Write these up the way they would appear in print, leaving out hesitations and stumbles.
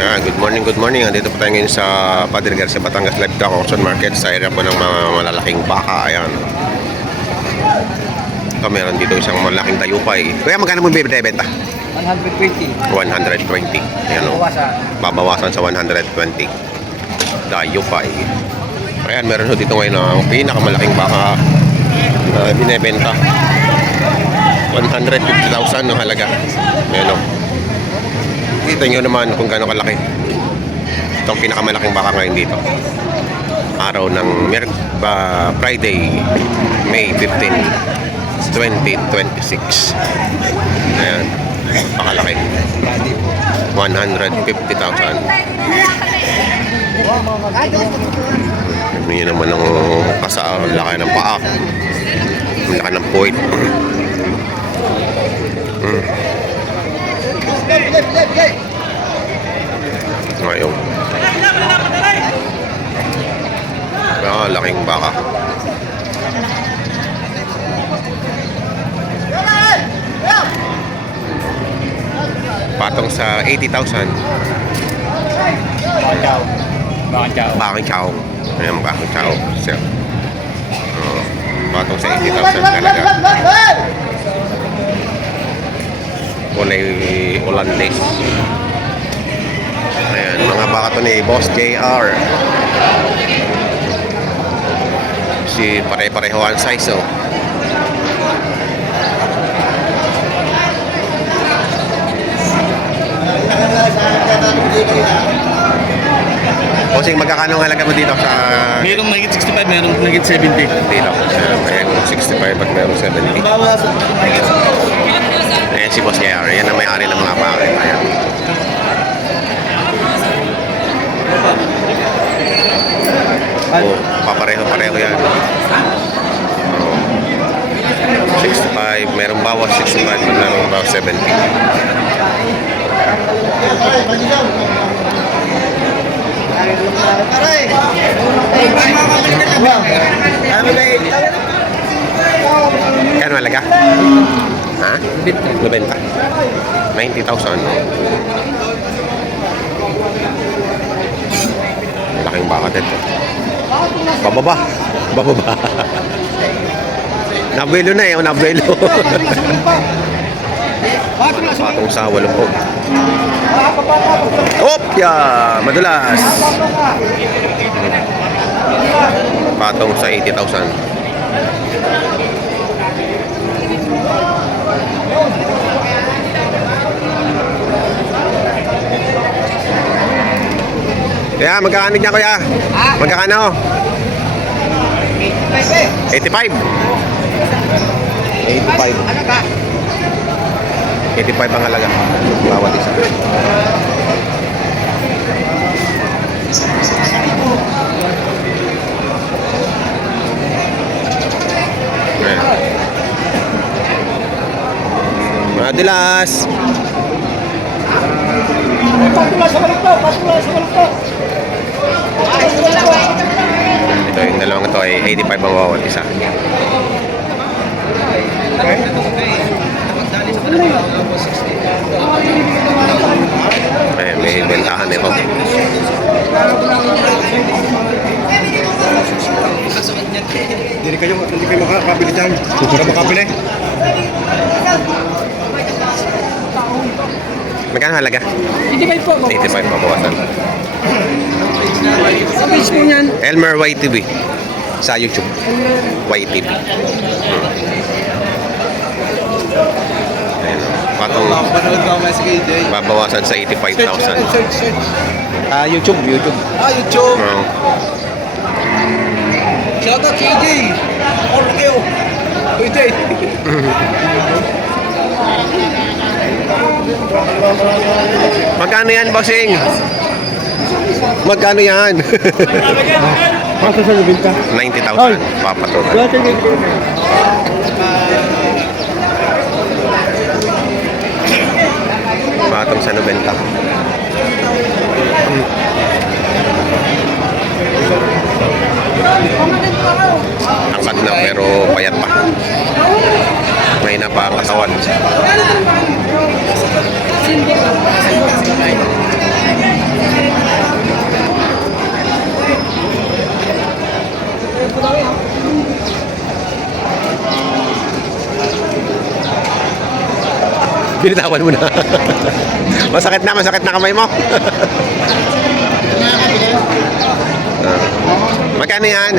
Good morning, good morning. Andito po tayo ngayon sa Padre Garcia, Batangas Livestock Auction Market sa area po ng mga malalaking baka. Ayan. Ito, meron dito isang malaking tayupay. Kuya, magkano mo bibenta? 120. 120. Ayan o. Babawasan sa 120. Tayupay. Ayan, meron dito ngayon ang pinakamalaking baka na binibenta. 150,000 ang halaga. Ayan o. Kita nyo naman kung gaano kalaki. Ito ang pinakamalaking baka ngayon dito. Araw ng Friday, May 15, 2026. Ayan. Pakalaki. 150,000. Yun naman ang laki ng paa. Ang laki ng puwit. Ngayon. Laking baka. Patong sa 80,000. Bakang chow. Ayan, bakang chow. Patong sa 80,000 talaga. Kulay Olandes. Ayan, mga baka to ni Boss JR. Si pare-pareho ang size, oh. Bossing, magkakano ang halaga mo dito sa... Merong mahigit 65, merong mahigit 70. Dito. Ayan, 65 at merong 70. Ayan si Boss JR. Ayan ang may-ari ng mga baka. Ayan. Oh, papareho-pareho yan. 65, merong bawas 65, merong bawas 70. Yan malaga? Ha? 90? 90,000. Laking baka dito. Bababa. Nabuelo na eh, nabuelo. Patong sa 80. Opya! Madulas. Patong sa 80,000. Kaya, magkakano niya kuya? Magkakano? 85. 85 ang halaga. Bawat isa. Madilas. Ito yung dalawang ito ay 85 ang bawat isa. Ayan, may bentahan nito. Hindi kayo makakabili dyan. Para makabili. Magkano halaga? 85 po. 85 mabawasan. Sa page po niyan. Elmer YTV sa YouTube. YTV. Ayan, patong babawasan sa 85,000. YouTube. YouTube. Shout out KJ. Order kayo. KJ. Magkano yan, bossing? Magkano yan? Masa sa binta? 90,000 papatukan. Patong sa 90. Angkat na pero payat pa. May na pa ang katawan. Binitawan mo na. Masakit na kamay mo. Ah. Magkano yan?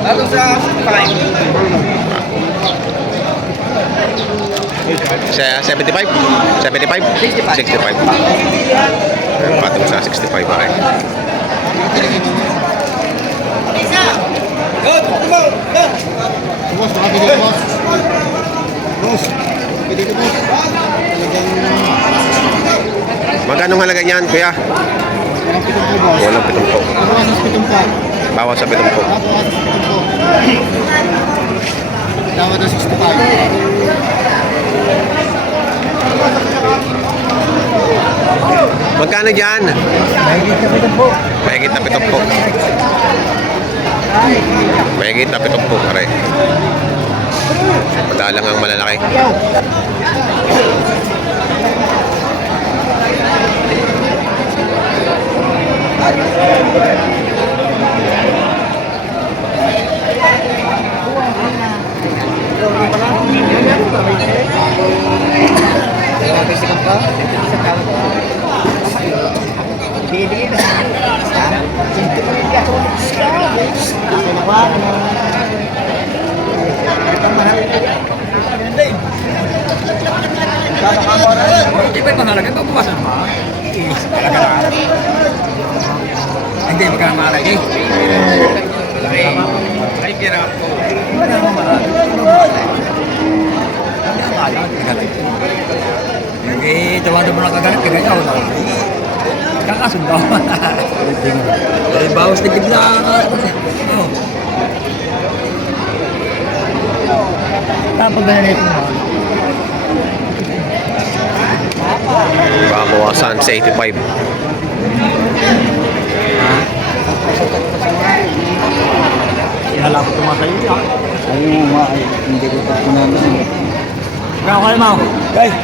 Lalo sa pakain. Sa 75? 75? 65. Patong sa 65 pa rin. Good! Go! Go! Boss, nakabili ko, boss. Boss, pwede ko, boss. Magkano halaga niyan, kuya? Walang pitong po, boss. Walang 70. Bawas sa pitong po. Bawas sa 70. Bawas sa pitong po. Tawad na 65. Magkano dyan? Mahigit na pitong po. Mahigit na 70. Mahigit na 70 pare. Madalang ang malalaki. Hindi ba mahalaga? Babawasan mo. Hindi magkamalagi. Ay, kira ko. Eh, tawado mo lang kagalit, kagaya ako na. Kakasundo. Eh, bawas na gibla. Tapos ba na ito mo? Babawasan sa 85. Sinala ko tumasayo niya. Ayaw mo nga, ay hindi ko pa punanan. Kaya ko alam ako. Guys.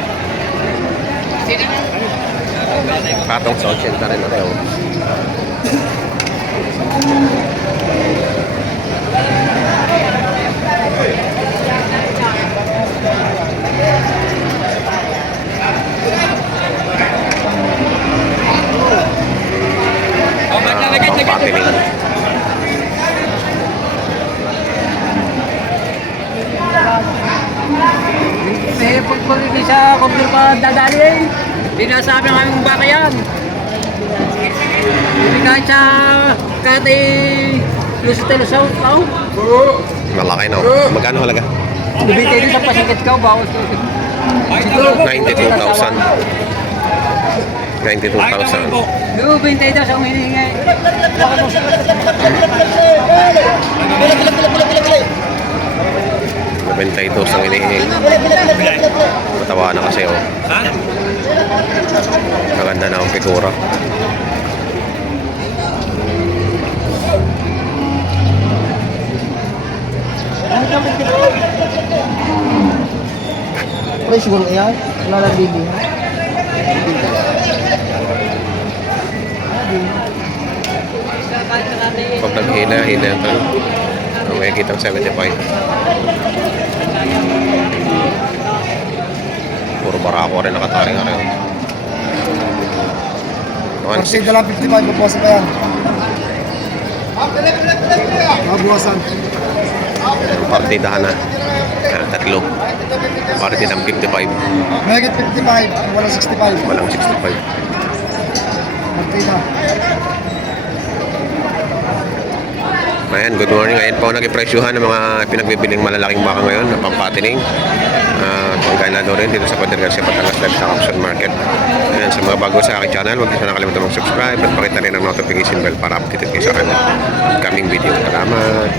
Patong sa 80 rin na tayo. Patining. Eh, pag hindi sa computer pa dadali eh. Hindi na sabi ng aming baka yan. Hindi kahit sa kati Lusitelo tao. Malaki no. Magkano halaga? Bibigay din sa pasikit ka, bawas. 92,000. 92,000. Yung bintay daw sa hinihingi. Benta ito sa hinihingi. Matawa na kasi oh. Maganda na ang figura. Pre, siguro yan. Wala lang bibi. Pag naghila, hila ito. Ang may kitang 75. Puro barako rin nakatali nga rin. Kasi dala 55, mabuwasan pa yan. Mabuwasan. Partidahan na. Tatlo. Partidang 55. Mahigit 55, walang 65. Walang 65. Partida. Ayan, good morning. Ayan po nag-ipresyuhan ng mga pinagbibiling malalaking baka ngayon na pampatining. Kung kailan rin dito sa Padre Garcia Batangas Livestock Auction Market. Ayan, sa mga bago sa aking channel, huwag niyo na nakalimutan mag-subscribe at pakita rin ang notification bell para updated kayo sa aking coming video. Salamat!